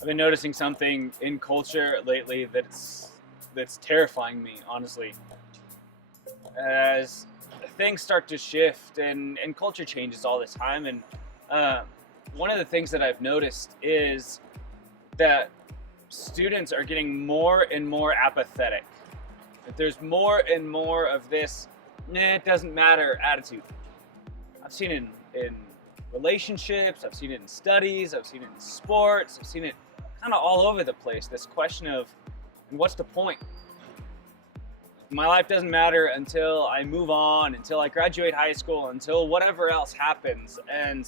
I've been noticing something in culture lately that's terrifying me, honestly. As things start to shift and culture changes all the time, and uh, one of the things that I've noticed is that students are getting more and more apathetic. That there's more and more of this, nah, it doesn't matter attitude. I've seen it in relationships, I've seen it in studies, I've seen it in sports, I've seen it kind of all over the place. This question of, what's the point? My life doesn't matter until I move on, until I graduate high school, until whatever else happens. And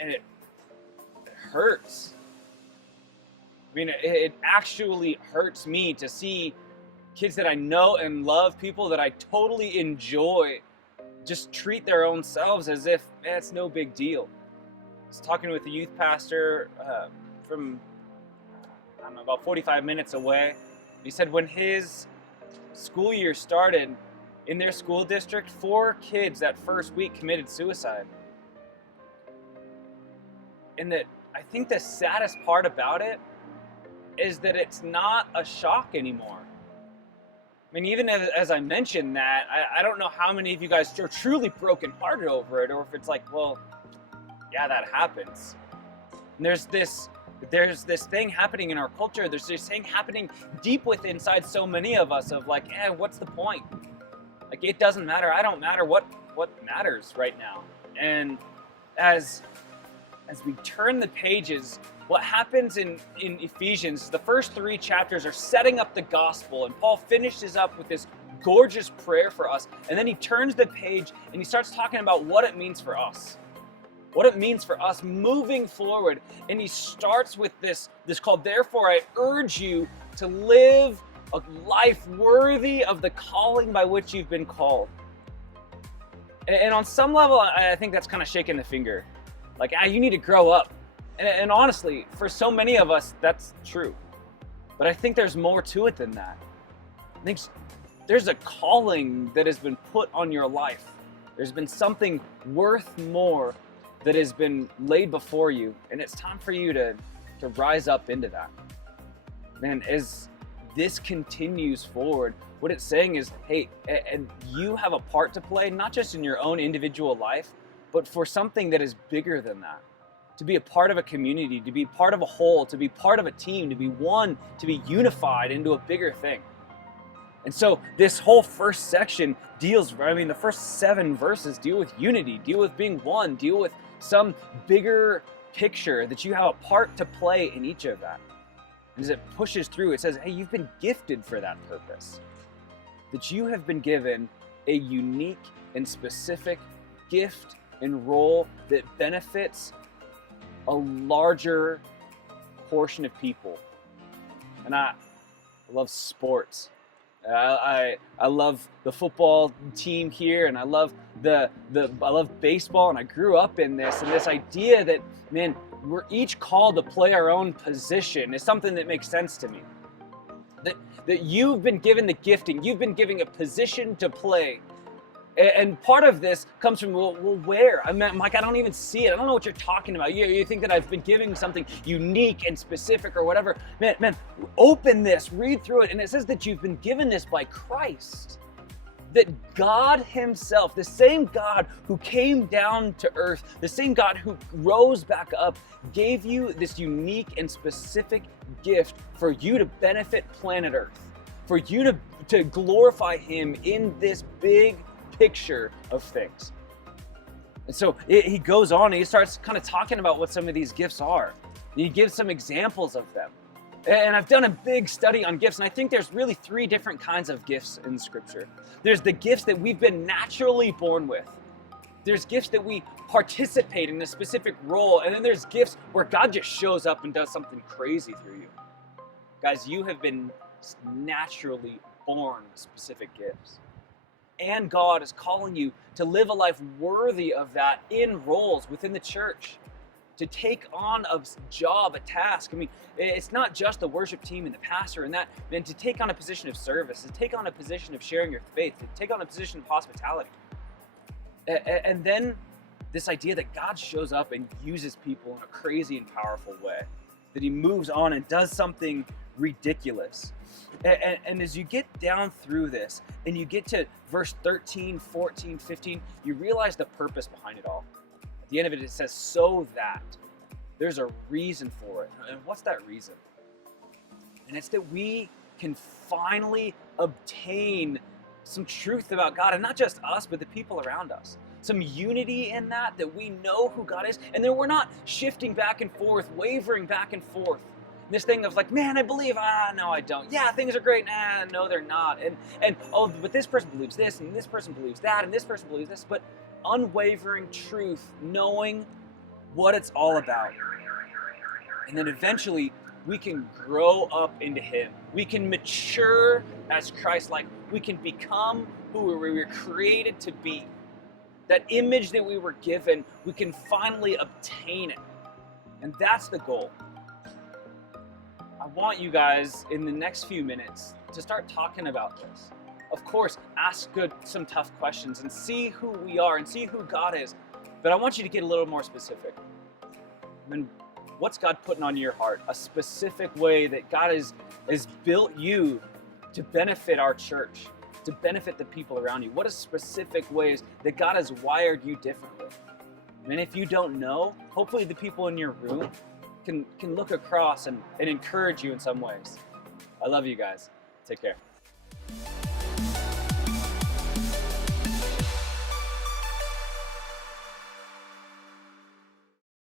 it hurts. I mean, it actually hurts me to see kids that I know and love, people that I totally enjoy, just treat their own selves as if it's no big deal. I was talking with a youth pastor from, I don't know, about 45 minutes away. He said when his school year started, in their school district, 4 kids that first week committed suicide. And that I think the saddest part about it is that it's not a shock anymore. I mean, even as I mentioned that, I don't know how many of you guys are truly brokenhearted over it, or if it's like, well, yeah, that happens. And there's this thing happening in our culture. There's this thing happening deep within inside so many of us of like, what's the point? Like, it doesn't matter. I don't matter. What matters right now? And as we turn the pages, what happens in Ephesians, the first 3 chapters are setting up the gospel, and Paul finishes up with this gorgeous prayer for us, and then he turns the page and he starts talking about what it means for us. What it means for us moving forward. And he starts with this called, therefore I urge you to live a life worthy of the calling by which you've been called. And on some level, I think that's kind of shaking the finger. Like, you need to grow up. And honestly, for so many of us, that's true. But I think there's more to it than that. I think there's a calling that has been put on your life. There's been something worth more that has been laid before you. And it's time for you to rise up into that. Man, as this continues forward, what it's saying is, hey, and you have a part to play, not just in your own individual life, but for something that is bigger than that. To be a part of a community, to be part of a whole, to be part of a team, to be one, to be unified into a bigger thing. And so this whole first section the first 7 verses deal with unity, deal with being one, deal with some bigger picture that you have a part to play in each of that. And as it pushes through, it says, hey, you've been gifted for that purpose. That you have been given a unique and specific gift and role that benefits a larger portion of people. And I love sports. I love the football team here, and I love I love baseball, and I grew up in this, and this idea that, man, we're each called to play our own position is something that makes sense to me. That you've been given the gifting, you've been given a position to play. And part of this comes from, well, where? I mean, Mike, I don't even see it. I don't know what you're talking about. You think that I've been giving something unique and specific or whatever. Man, open this, read through it. And it says that you've been given this by Christ. That God himself, the same God who came down to earth, the same God who rose back up, gave you this unique and specific gift for you to benefit planet Earth. For you to glorify him in this big picture of things. And so he goes on and he starts kind of talking about what some of these gifts are. He gives some examples of them. And I've done a big study on gifts, and I think there's really 3 different kinds of gifts in Scripture. There's the gifts that we've been naturally born with. There's gifts that we participate in a specific role, and then there's gifts where God just shows up and does something crazy through you. Guys, you have been naturally born with specific gifts. And God is calling you to live a life worthy of that in roles within the church, to take on a job, a task. I mean, it's not just the worship team and the pastor and that, man, to take on a position of service, to take on a position of sharing your faith, to take on a position of hospitality. And then this idea that God shows up and uses people in a crazy and powerful way, that he moves on and does something ridiculous. And as you get down through this and you get to verse 13, 14, 15, you realize the purpose behind it all. At the end of it, it says, so that. There's a reason for it. And what's that reason? And it's that we can finally obtain some truth about God, and not just us, but the people around us. Some unity in that we know who God is, and then we're not shifting back and forth, wavering back and forth. This thing of like, man, I believe, no, I don't. Yeah, things are great, no, they're not. And oh, but this person believes this, and this person believes that, and this person believes this. But unwavering truth, knowing what it's all about. And then eventually, we can grow up into him. We can mature as Christ-like. We can become who we were created to be. That image that we were given, we can finally obtain it. And that's the goal. I want you guys in the next few minutes to start talking about this. Of course, ask some tough questions and see who we are and see who God is. But I want you to get a little more specific. I mean, what's God putting on your heart? A specific way that God has built you to benefit our church, to benefit the people around you. What are specific ways that God has wired you differently? I mean, if you don't know, hopefully the people in your room can look across and encourage you in some ways. I love you guys. Take care.